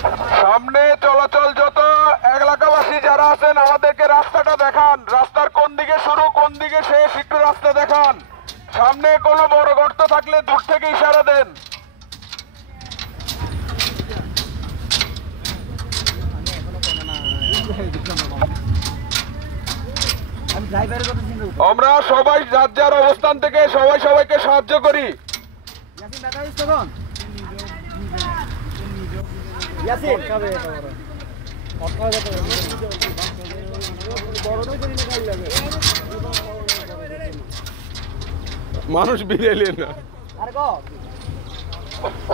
সামনে চলাচল যত এলাকাবাসী যারা আছেন আমাদেরকে রাস্তাটা দেখান, রাস্তার কোন দিকে শুরু কোন দিকে শেষ একটু রাস্তা দেখান। সামনে কোনো বড় গর্ত থাকলে দূর থেকে ইশারা দেন। আমরা সবাই যার যার অবস্থান থেকে সবাই সবাইকে সাহায্য করি। মানুষ বিড়াইলেন না।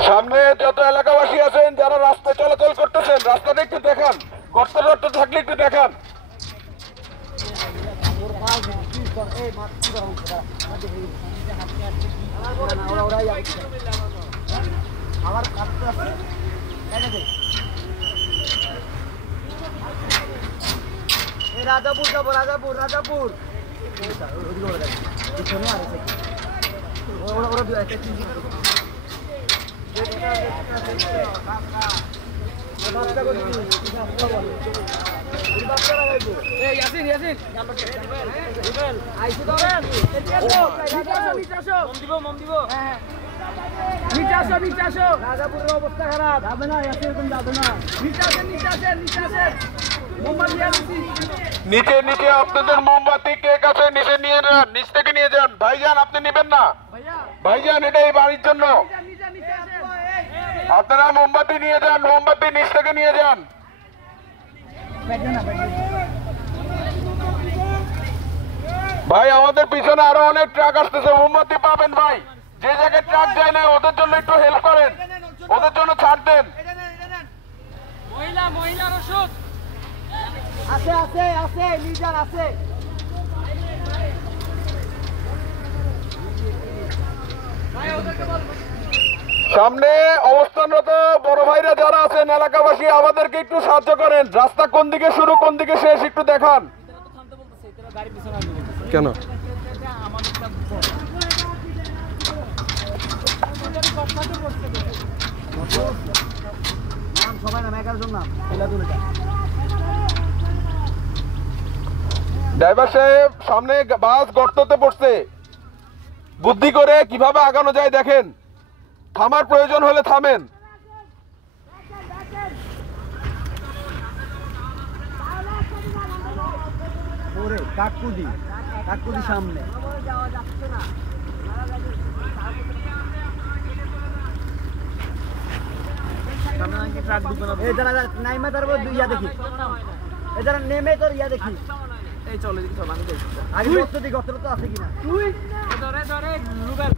সামনে যত এলাকাবাসী আছেন যারা রাস্তায় চলাচল করতেছেন রাস্তাটা একটু দেখান, গর্ত টর্ত থাকলে একটু দেখান। রাজাপুর যাবো, রাজাপুর রাজাপুর রাজাপুরের অবস্থা খারাপ, যাবে না এরকম যাবে না। নিচে নিচে আপনাদের মোমবাতি কেক আছে, নিচে নিয়ে যান, নিচ থেকে নিয়ে যান। ভাইজান আপনি নেবেন না? ভাইজান এটা এই বাড়ির জন্য, আপনারা মোমবাতি নিয়ে যান, মোমবাতি নিচ থেকে নিয়ে যান। ভাই আমাদের পিছনে আরো অনেক ট্রাক আসতেছে, মোমবাতি পাবেন ভাই। যে জায়গায় ট্রাক যায় না ওদের জন্য একটু হেল্প করেন, ওদের জন্য ছাড় দেন। মহিলার ওষুধ আছে আছে আছে লিডার আছে। সামনে অবস্থানরত বড় ভাইরা যারা আছেন এলাকাবাসী আমাদেরকে একটু সাহায্য করেন। রাস্তা কোন দিকে শুরু কোন দিকে শেষ একটু দেখান। কেন সবাই নাম 11 জন নাম। ড্রাইভার সাহেব সামনে বাস গর্ততে পড়ছে, বুদ্ধি করে কিভাবে আগানো যায় দেখেন, থামার প্রয়োজন হলে থামেন। কাকুদি সামনে নাইমা তার ইয়া দেখি, এদারা নেমে তোর ইয়া দেখি। এই চলে দেখি সব আমি দেখি আগে গর্ত তো আছে কিনা। তুই ধরে রুবেল